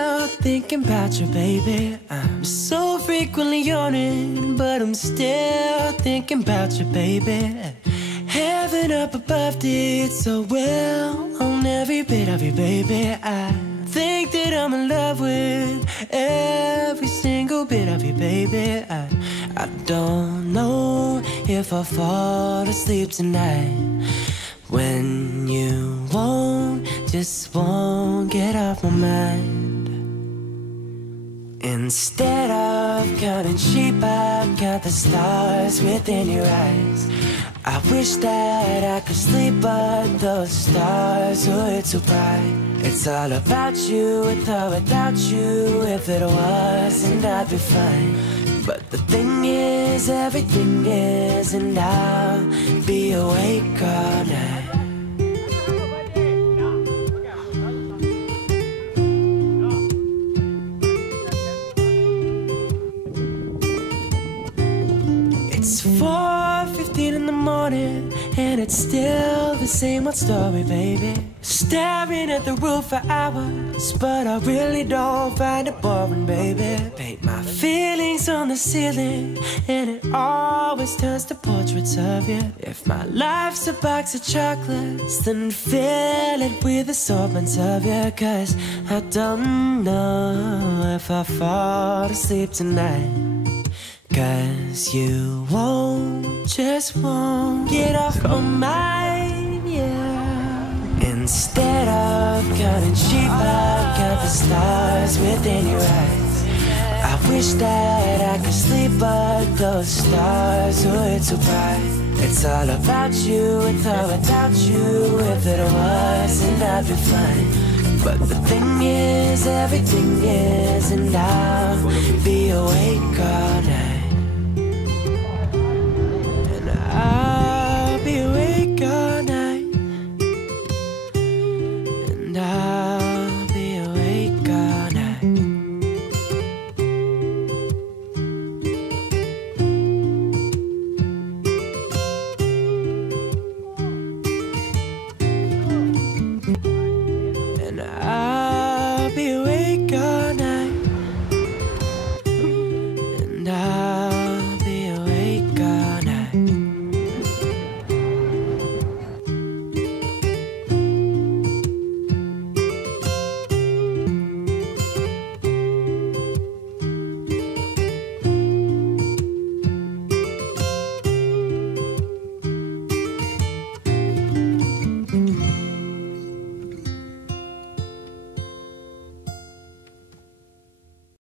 still thinking about you, baby. I'm so frequently yawning, but I'm still thinking about you, baby. Heaven up above did so well on every bit of you, baby. I think that I'm in love with every single bit of you, baby. I don't know if I'll fall asleep tonight when you just won't get off my mind. Instead of counting sheep, I count the stars within your eyes. I wish that I could sleep, but those stars are too bright. It's all about you, with or without you. If it wasn't, I'd be fine. But the thing is, everything is, and I'll be awake all night. It's 4:15 in the morning, and it's still the same old story, baby. Staring at the roof for hours, but I really don't find it boring, baby. Paint my feelings on the ceiling, and it always turns to portraits of you. If my life's a box of chocolates, then fill it with assortments of you. 'Cause I don't know if I'll fall asleep tonight, 'cause you just won't get off my mind, yeah. Instead of counting sheep, I count the stars within your eyes. I wish that I could sleep, but those stars are too bright. It's all about you, with or without you. If it wasn't, I'd be fine. But the thing is, everything is, and I'll be awake all night.